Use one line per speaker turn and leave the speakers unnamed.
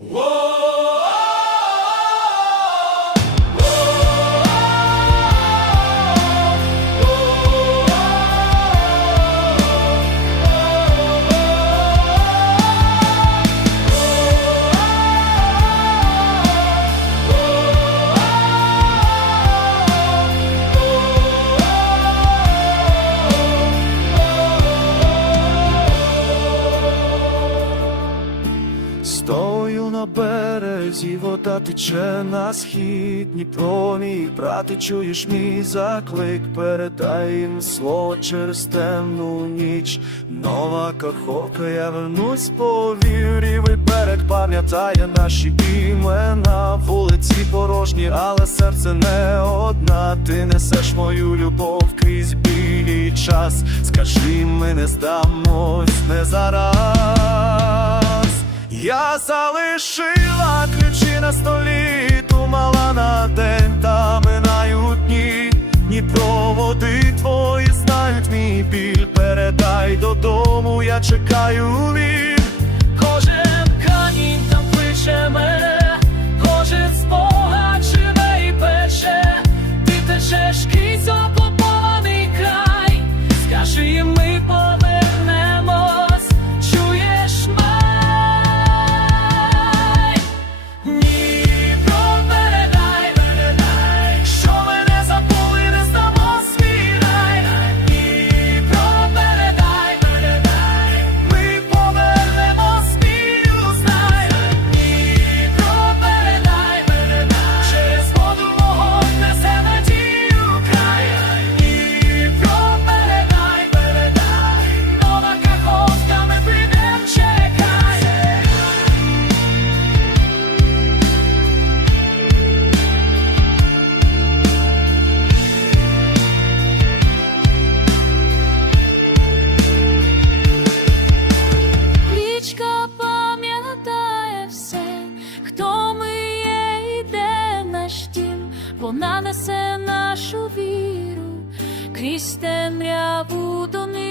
Whoa! На березі, вода тече на схід Дніпро мій брате, чуєш мій заклик, передай їм слово через темну ніч. Нова каховка, я вернусь по вірі, виперед пам'ятає наші імена. Вулиці порожні, але серце не одна. Ти несеш мою любов крізь білий час. Скажи, ми не здамось, не. Залишила ключі на столі, думала на день, та минають дні. Ні проводи твої знають мій біль. Передай додому, я чекаю від.
наш дім, вона несе нашу віру крізь темряву до.